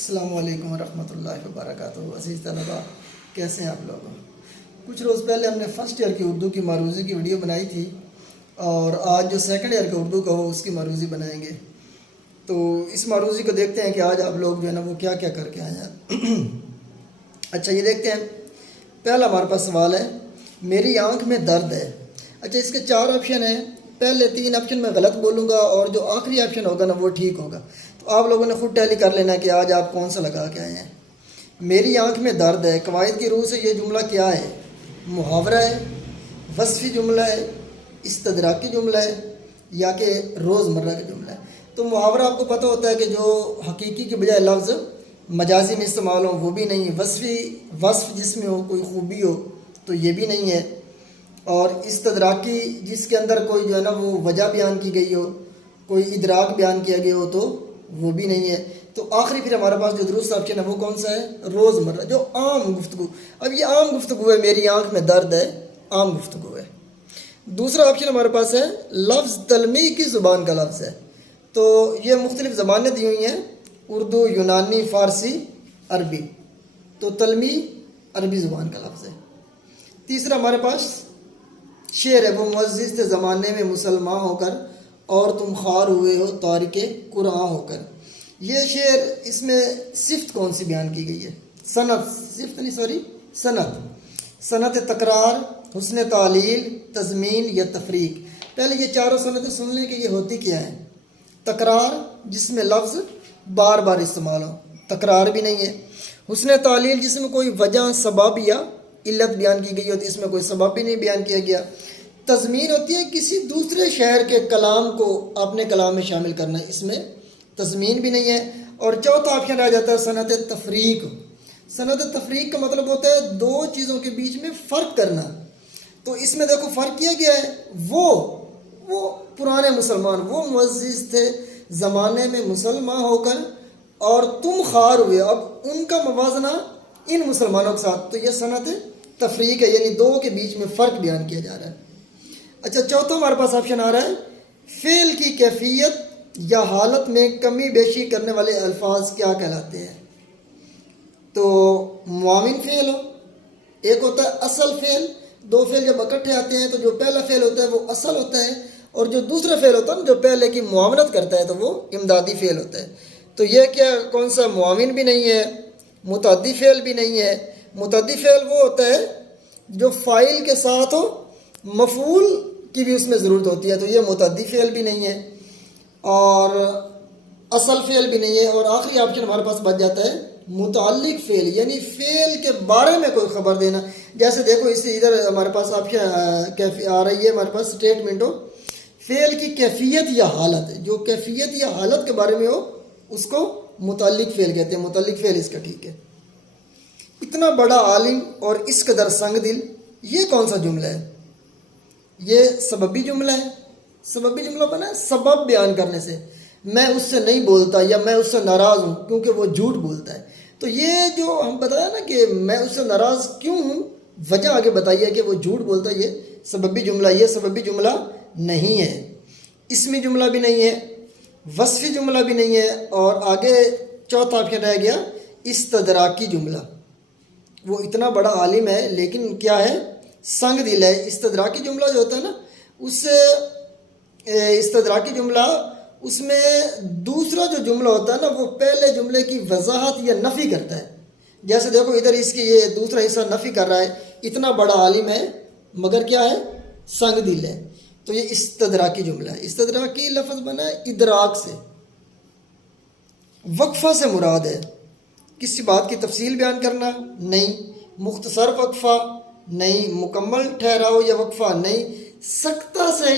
السلام علیکم ورحمۃ اللہ وبرکاتہ۔ عزیز طلباء، کیسے ہیں آپ لوگ؟ کچھ روز پہلے ہم نے فرسٹ ایئر کی اردو کی معروضی کی ویڈیو بنائی تھی، اور آج جو سیکنڈ ایئر کا اردو کا ہو اس کی معروضی بنائیں گے۔ تو اس معروضی کو دیکھتے ہیں کہ آج آپ لوگ جو ہے نا وہ کیا کیا کر کے آئے ہیں۔ اچھا، یہ دیکھتے ہیں۔ پہلا ہمارے پاس سوال ہے، میری آنکھ میں درد ہے۔ اچھا، اس کے 4 آپشن ہیں۔ پہلے 3 آپشن میں غلط بولوں گا اور جو آخری آپشن ہوگا نا وہ ٹھیک ہوگا۔ تو آپ لوگوں نے خود ٹیلی کر لینا کہ آج آپ کون سا لگا کے آئے ہیں۔ میری آنکھ میں درد ہے، قواعد کی روح سے یہ جملہ کیا ہے؟ محاورہ ہے، وصفی جملہ ہے، استدراکی جملہ ہے، یا کہ روزمرہ کا جملہ ہے؟ تو محاورہ آپ کو پتہ ہوتا ہے کہ جو حقیقی کے بجائے لفظ مجازی میں استعمال ہو وہ بھی نہیں ہے۔ وصفی وصف جس میں ہو، کوئی خوبی ہو تو یہ بھی نہیں ہے۔ اور استدراکی جس کے اندر کوئی جو ہے نا وہ وجہ بیان کی گئی ہو، کوئی ادراک بیان کیا گیا ہو تو وہ بھی نہیں ہے۔ تو آخری پھر ہمارے پاس جو درست آپشن ہے وہ کون سا ہے؟ روزمرہ، جو عام گفتگو۔ اب یہ عام گفتگو ہے، میری آنکھ میں درد ہے، عام گفتگو ہے۔ دوسرا آپشن ہمارے پاس ہے لفظ تلمی کی زبان کا لفظ ہے۔ تو یہ مختلف زبانیں دی ہوئی ہیں، اردو، یونانی، فارسی، عربی۔ تو تلمی عربی زبان کا لفظ ہے۔ تیسرا ہمارے پاس شعر ہے، وہ معزز تھے زمانے میں مسلمان ہو کر، اور تم خوار ہوئے ہو تارک قرآن ہو کر۔ یہ شعر، اس میں صفت کون سی بیان کی گئی ہے؟ صنعت تکرار، حسن تعلیل، تضمین یا تفریق۔ پہلے یہ چاروں صنعتیں سن لیں کہ یہ ہوتی کیا ہیں۔ تکرار جس میں لفظ بار بار استعمال ہو، تکرار بھی نہیں ہے۔ حسن تعلیل جس میں کوئی وجہ، سبب یا علت بیان کی گئی ہوتی ہے، اس میں کوئی سبب بھی نہیں بیان کیا گیا۔ تضمین ہوتی ہے کسی دوسرے شہر کے کلام کو اپنے کلام میں شامل کرنا، اس میں تضمین بھی نہیں ہے۔ اور چوتھا آپشن رہ جاتا ہے صنعت تفریق۔ صنعت تفریق کا مطلب ہوتا ہے 2 چیزوں کے بیچ میں فرق کرنا۔ تو اس میں دیکھو فرق کیا گیا ہے، وہ پرانے مسلمان، وہ معزز تھے زمانے میں مسلمان ہو کر، اور تم خوار ہوئے، اب ان کا موازنہ ان مسلمانوں کے ساتھ۔ تو یہ صنعت تفریق ہے، یعنی 2 کے بیچ میں فرق بیان کیا جا رہا ہے۔ اچھا، چوتھا ہمارے پاس آپشن آ رہا ہے، فعل کی کیفیت یا حالت میں کمی بیشی کرنے والے الفاظ کیا کہلاتے ہیں؟ تو معاون فعل ہو، ایک ہوتا ہے اصل فعل۔ 2 فعل جب اکٹھے آتے ہیں تو جو پہلا فعل ہوتا ہے وہ اصل ہوتا ہے، اور جو دوسرا فعل ہوتا ہے جو پہلے کی معاونت کرتا ہے تو وہ امدادی فعل ہوتا ہے۔ تو یہ کیا کون سا؟ معاون بھی نہیں ہے، متعدی فعل بھی نہیں ہے۔ متعدی فعل وہ ہوتا ہے جو فاعل کے ساتھ ہو، مفعول کی بھی اس میں ضرورت ہوتی ہے، تو یہ متعدی فعل بھی نہیں ہے، اور اصل فعل بھی نہیں ہے۔ اور آخری آپشن ہمارے پاس بچ جاتا ہے متعلق فعل، یعنی فعل کے بارے میں کوئی خبر دینا۔ جیسے دیکھو اس سے ادھر ہمارے پاس آپشن آ رہی ہے، ہمارے پاس اسٹیٹمنٹ ہو، فعل کی کیفیت یا حالت، جو کیفیت یا حالت کے بارے میں ہو اس کو متعلق فعل کہتے ہیں۔ متعلق فعل اس کا ٹھیک ہے۔ اتنا بڑا عالم اور اس قدر سنگ دل، یہ کون سا جملہ ہے؟ یہ سببی جملہ ہے۔ سببی جملہ بنا ہے سبب بیان کرنے سے، میں اس سے نہیں بولتا یا میں اس سے ناراض ہوں کیونکہ وہ جھوٹ بولتا ہے۔ تو یہ جو ہم بتایا نا کہ میں اس سے ناراض کیوں ہوں، وجہ آگے بتائیے کہ وہ جھوٹ بولتا ہے، یہ سببی جملہ۔ یہ سببی جملہ نہیں ہے، اسمی جملہ بھی نہیں ہے، وصفی جملہ بھی نہیں ہے، اور آگے چوتھا آپشن رہ گیا استدراکی جملہ۔ وہ اتنا بڑا عالم ہے لیکن کیا ہے؟ سنگ دل ہے۔ استدراکی جملہ جو ہوتا ہے نا، اس سے استدراکی جملہ، اس میں دوسرا جو جملہ ہوتا ہے نا وہ پہلے جملے کی وضاحت یا نفی کرتا ہے۔ جیسے دیکھو ادھر اس کی یہ دوسرا حصہ نفی کر رہا ہے، اتنا بڑا عالم ہے مگر کیا ہے؟ سنگ دل ہے۔ تو یہ استدراکی جملہ ہے۔ استدراکی لفظ بنا ہے ادراک سے۔ وقفہ سے مراد ہے کسی بات کی تفصیل بیان کرنا؟ نہیں۔ مختصر وقفہ؟ نہیں۔ مکمل ٹھہراؤ یا وقفہ؟ نہیں۔ سکتہ سے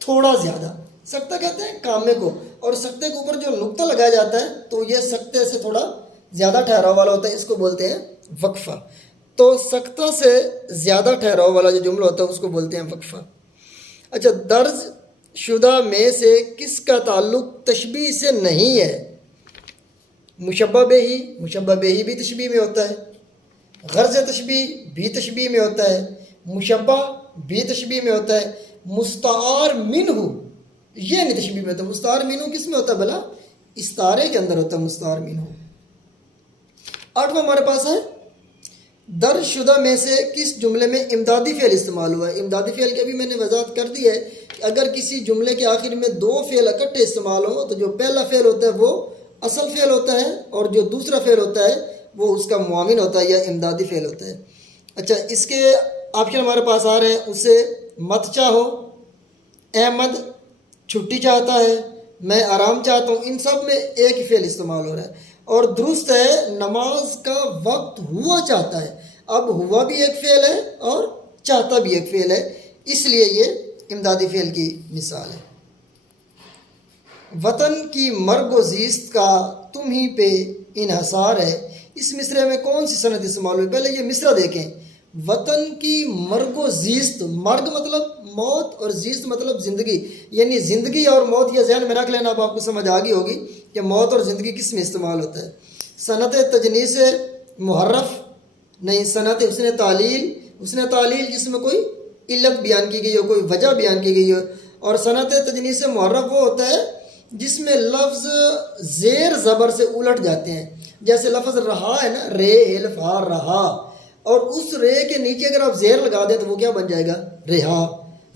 تھوڑا زیادہ، سکتہ کہتے ہیں کامے کو، اور سکتے کے اوپر جو نقطہ لگایا جاتا ہے تو یہ سکتے سے تھوڑا زیادہ ٹھہراؤ والا ہوتا ہے، اس کو بولتے ہیں وقفہ۔ تو سکتہ سے زیادہ ٹھہراؤ والا جو جملہ ہوتا ہے اس کو بولتے ہیں وقفہ۔ اچھا، درج شدہ میں سے کس کا تعلق تشبیہ سے نہیں ہے؟ مشبہ بہی، مشبہ بہی بھی تشبیہ میں ہوتا ہے، غرض تشبیہ بھی تشبیہ میں ہوتا ہے، مشبہ بھی تشبیہ میں ہوتا ہے، مستعار منہ یہ نہیں تشبیہ میں ہوتا۔ مستعار منہ کس میں ہوتا ہے بھلا؟ استعارے کے اندر ہوتا ہے مستعار منہ۔ 8واں ہمارے پاس ہے درج شدہ میں سے کس جملے میں امدادی فعل استعمال ہوا ہے. امدادی فعل کی ابھی میں نے وضاحت کر دی ہے کہ اگر کسی جملے کے آخر میں دو فعل اکٹھے استعمال ہوں تو جو پہلا فعل ہوتا ہے وہ اصل فعل ہوتا ہے اور جو دوسرا فعل ہوتا ہے وہ اس کا معاون ہوتا ہے یا امدادی فعل ہوتا ہے. اچھا اس کے آپشن ہمارے پاس آ رہے ہیں. اسے مت چاہو، احمد چھٹی چاہتا ہے، میں آرام چاہتا ہوں. ان سب میں ایک ہی فعل استعمال ہو رہا ہے اور درست ہے نماز کا وقت ہوا چاہتا ہے. اب ہوا بھی ایک فعل ہے اور چاہتا بھی ایک فعل ہے، اس لیے یہ امدادی فعل کی مثال ہے. وطن کی مرگ و زیست کا تم ہی پہ انحصار ہے. اس مصرعے میں کون سی صنعت استعمال ہوئی؟ پہلے یہ مصرع دیکھیں. وطن کی مرگ و زیست، مرگ مطلب موت اور زیست مطلب زندگی، یعنی زندگی اور موت. یہ ذہن میں رکھ لینا، اب آپ کو سمجھ آ گئی ہوگی کہ موت اور زندگی کس میں استعمال ہوتا ہے. صنعت تجنیس محرف نہیں، صنعت حسن تعلیل، حسن تعلیل جس میں کوئی علت بیان کی گئی ہو، کوئی وجہ بیان کی گئی ہو. اور صنعت تجنیس محرف وہ ہوتا ہے جس میں لفظ زیر زبر سے الٹ جاتے ہیں. جیسے لفظ رہا ہے نا، رے الف ہا رہا، اور اس رے کے نیچے اگر آپ زیر لگا دیں تو وہ کیا بن جائے گا؟ رہا.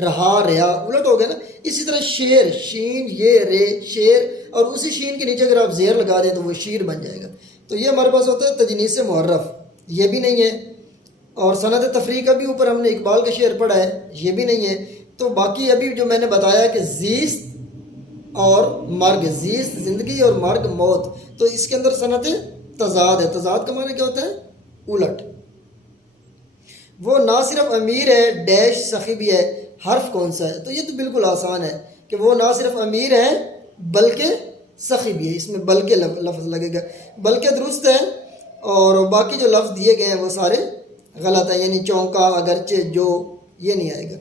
رہا رہا الٹ ہو گیا نا. اسی طرح شیر، شین یہ رے شیر، اور اسی شین کے نیچے اگر آپ زیر لگا دیں تو وہ شیر بن جائے گا. تو یہ ہمارے پاس ہوتا ہے تجنیس محرف، یہ بھی نہیں ہے. اور صنعت تفریح کا بھی اوپر ہم نے اقبال کا شعر پڑھا ہے، یہ بھی نہیں ہے. تو باقی ابھی جو میں نے بتایا کہ زیست اور مرگ، زیست زندگی اور مرگ موت، تو اس کے اندر صنعت تضاد ہے. تضاد کا معنی کیا ہوتا ہے؟ الٹ. وہ نہ صرف امیر ہے ڈیش سخی بھی ہے، حرف کون سا ہے؟ تو یہ تو بالکل آسان ہے کہ وہ نہ صرف امیر ہے بلکہ سخی بھی ہے. اس میں بلکہ لفظ لگے گا، بلکہ درست ہے. اور باقی جو لفظ دیے گئے ہیں وہ سارے غلط ہیں، یعنی چونکا، اگرچہ، جو، یہ نہیں آئے گا.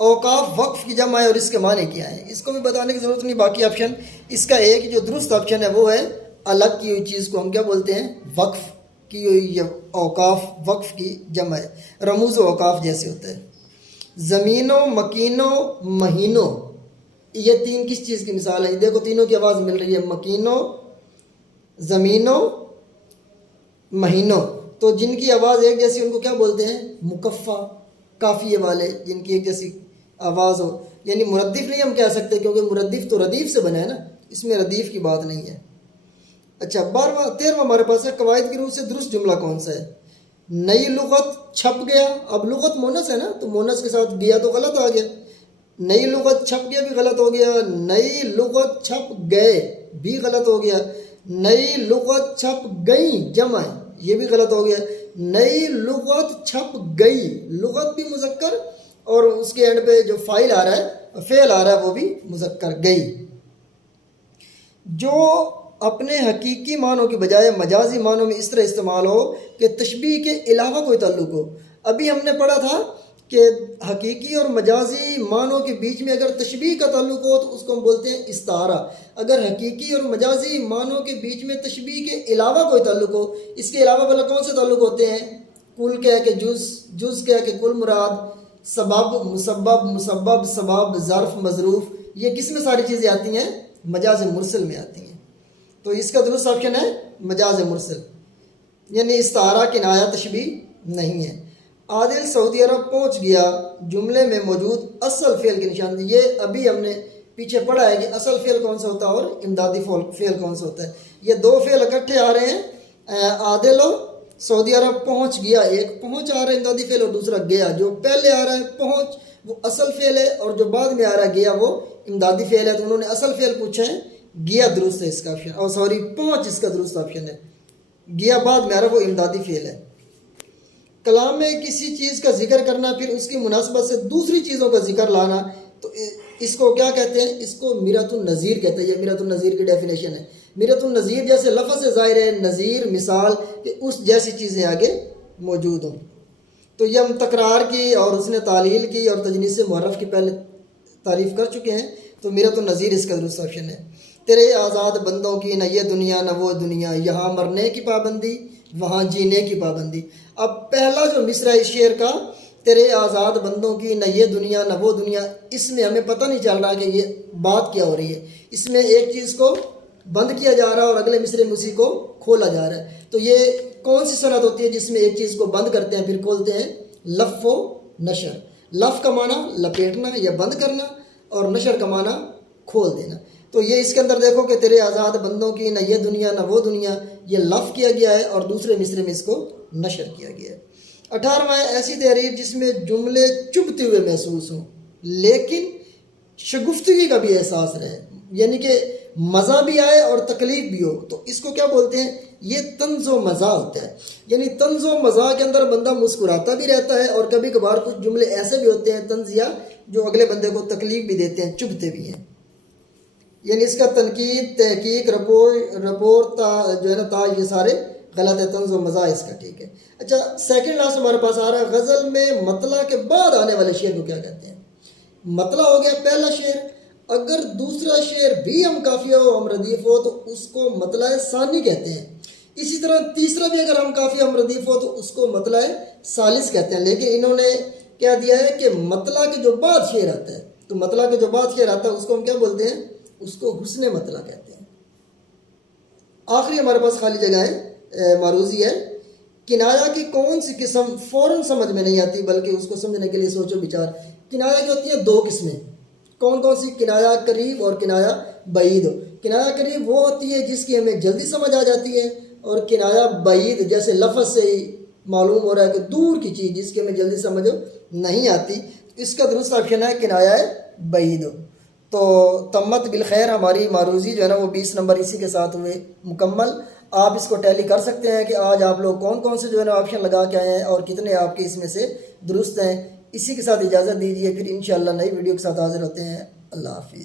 اوقاف وقف کی جمع ہے اور اس کے معنی کیا ہے؟ اس کو بھی بتانے کی ضرورت نہیں. باقی آپشن اس کا ایک جو درست آپشن ہے وہ ہے الگ کی ہوئی چیز کو ہم کیا بولتے ہیں؟ وقف کی ہوئی. اوقاف وقف کی جمع ہے، رموز و اوقاف جیسے ہوتا ہے. زمینوں، مکینوں، مہینوں، یہ تین کس چیز کی مثال ہے؟ دیکھو تینوں کی آواز مل رہی ہے، مکینوں، زمینوں، مہینوں. تو جن کی آواز ایک جیسی ان کو کیا بولتے ہیں؟ مکفہ. کافیے والے جن کی ایک جیسی آواز ہو، یعنی مردف نہیں ہم کہہ سکتے کیونکہ مردف تو ردیف سے بنا ہے نا، اس میں ردیف کی بات نہیں ہے. اچھا 13واں ہمارے پاس ہے قواعد کی روح سے درست جملہ کون سا ہے؟ نئی لغت چھپ گیا. اب لغت مونس ہے نا، تو مونس کے ساتھ گیا تو غلط آ گیا. نئی لغت چھپ گیا بھی غلط ہو گیا. نئی لغت چھپ گئے بھی غلط ہو گیا. نئی لغت چھپ گئیں جمع ہے، یہ بھی غلط ہو گیا. نئی لغت چھپ گئی، لغت بھی مذکر اور اس کے اینڈ پہ جو فاعل آ رہا ہے، فعل آ رہا ہے، وہ بھی مذکر، گئی. جو اپنے حقیقی معنوں کے بجائے مجازی معنوں میں اس طرح استعمال ہو کہ تشبیہ کے علاوہ کوئی تعلق ہو. ابھی ہم نے پڑھا تھا کہ حقیقی اور مجازی معنوں کے بیچ میں اگر تشبیہ کا تعلق ہو تو اس کو ہم بولتے ہیں استعارہ. اگر حقیقی اور مجازی معنوں کے بیچ میں تشبیہ کے علاوہ کوئی تعلق ہو، اس کے علاوہ بلا کون سے تعلق ہوتے ہیں؟ کل کہہ کے جز، جز کہہ کے کل مراد، سبب، مسبب، سبب، ظرف، مظروف، یہ کس میں ساری چیزیں آتی ہیں؟ مجاز مرسل میں آتی ہیں. تو اس کا درست آپشن ہے مجاز مرسل، یعنی استعارہ کنایہ تشبیہ نہیں ہے. عادل سعودی عرب پہنچ گیا جملے میں موجود اصل فعل کی نشاندہی. یہ ابھی ہم نے پیچھے پڑھا ہے کہ اصل فعل کون سا ہوتا ہے اور امدادی فعل کون سا ہوتا ہے. یہ دو فعل اکٹھے آ رہے ہیں، عادل اور سعودی عرب پہنچ گیا. ایک پہنچ آ رہا ہے امدادی فعل اور دوسرا گیا. جو پہلے آ رہا ہے پہنچ وہ اصل فعل ہے اور جو بعد میں آ رہا ہے گیا وہ امدادی فعل ہے. تو انہوں نے اصل فعل پوچھا ہے، گیا درست ہے اس کا آپشن، اور سوری پہنچ اس کا درست آپشن ہے. گیا بعد میں آ رہا ہے وہ امدادی فعل ہے. کلام میں کسی چیز کا ذکر کرنا پھر اس کی مناسبت سے دوسری چیزوں کا ذکر لانا، تو اس کو کیا کہتے ہیں؟ اس کو میرۃ النظیر کہتے ہیں. یہ میرۃ النظیر کی ڈیفینیشن ہے. میرۃ النظیر جیسے لفظ سے ظاہر ہے، نظیر مثال، کہ اس جیسی چیزیں آگے موجود ہوں. تو یہ ہم تکرار کی اور اس نے تعلیل کی اور تجنیس محرف کی پہلے تعریف کر چکے ہیں. تو میرۃ النظیر اس کا درست آپشن ہے. تیرے آزاد بندوں کی نہ یہ دنیا نہ وہ دنیا، یہاں مرنے کی پابندی وہاں جینے کی پابندی. اب پہلا جو مصرع ہے اس شعر کا، تیرے آزاد بندوں کی نہ یہ دنیا نہ وہ دنیا، اس میں ہمیں پتہ نہیں چل رہا کہ یہ بات کیا ہو رہی ہے. اس میں ایک چیز کو بند کیا جا رہا ہے اور اگلے مصرے میں اسی کو کھولا جا رہا ہے. تو یہ کون سی صنعت ہوتی ہے جس میں ایک چیز کو بند کرتے ہیں پھر کھولتے ہیں؟ لف و نشر. لف کا معنی لپیٹنا یا بند کرنا اور نشر کا معنی کھول دینا. تو یہ اس کے اندر دیکھو کہ تیرے آزاد بندوں کی نہ یہ دنیا نہ وہ دنیا، یہ لف کیا گیا ہے اور دوسرے مصرے میں اس کو نشر کیا گیا ہے. 18واں ایسی تحریر جس میں جملے چبھتے ہوئے محسوس ہوں لیکن شگفتگی کا بھی احساس رہے، یعنی کہ مزہ بھی آئے اور تکلیف بھی ہو، تو اس کو کیا بولتے ہیں؟ یہ طنز و مزاح ہوتا ہے. یعنی طنز و مزاح کے اندر بندہ مسکراتا بھی رہتا ہے اور کبھی کبھار کچھ جملے ایسے بھی ہوتے ہیں طنزیہ جو اگلے بندے کو تکلیف بھی دیتے ہیں، چبھتے بھی ہیں. یعنی اس کا تنقید، تحقیق، رپورٹ جو ہے نا یہ سارے غلط ہے. طنز و مزاح اس کا ٹھیک ہے. اچھا سیکنڈ لاسٹ ہمارے پاس آ رہا ہے غزل میں مطلع کے بعد آنے والے شعر کو کیا کہتے ہیں؟ مطلع ہو گیا پہلا شعر، اگر دوسرا شعر بھی ہم قافیہ ہو ہم ردیف ہو تو اس کو مطلع ثانی کہتے ہیں. اسی طرح تیسرا بھی اگر ہم قافیہ ہم ردیف ہو تو اس کو مطلع ثالث کہتے ہیں. لیکن انہوں نے کیا دیا ہے کہ مطلع کے جو بعد شعر آتا ہے، تو مطلع کے جو بعد شعر آتا ہے اس کو ہم کیا بولتے ہیں؟ اس کو حسن مطلع کہتے ہیں. آخری ہمارے پاس خالی جگہ ہے، معروضی ہے. کنایا کی کون سی قسم فوراً سمجھ میں نہیں آتی بلکہ اس کو سمجھنے کے لیے سوچو بچار. کنایا کی ہوتی ہیں دو قسمیں، کون کون سی؟ کنایا قریب اور کنایا بعید. کنایا قریب وہ ہوتی ہے جس کی ہمیں جلدی سمجھ آ جاتی ہے، اور کنایا بعید جیسے لفظ سے ہی معلوم ہو رہا ہے کہ دور کی چیز جس کی ہمیں جلدی سمجھ نہیں آتی. اس کا درست آپشن ہے کنایا بعید. تو تمت بالخیر ہماری معروضی جو ہے نا وہ 20 نمبر اسی کے ساتھ ہوئے مکمل. آپ اس کو ٹیلی کر سکتے ہیں کہ آج آپ لوگ کون کون سے جو ہے نا آپشن لگا کے آئے ہیں اور کتنے آپ کے اس میں سے درست ہیں. اسی کے ساتھ اجازت دیجیے، پھر انشاءاللہ نئی ویڈیو کے ساتھ حاضر ہوتے ہیں. اللہ حافظ.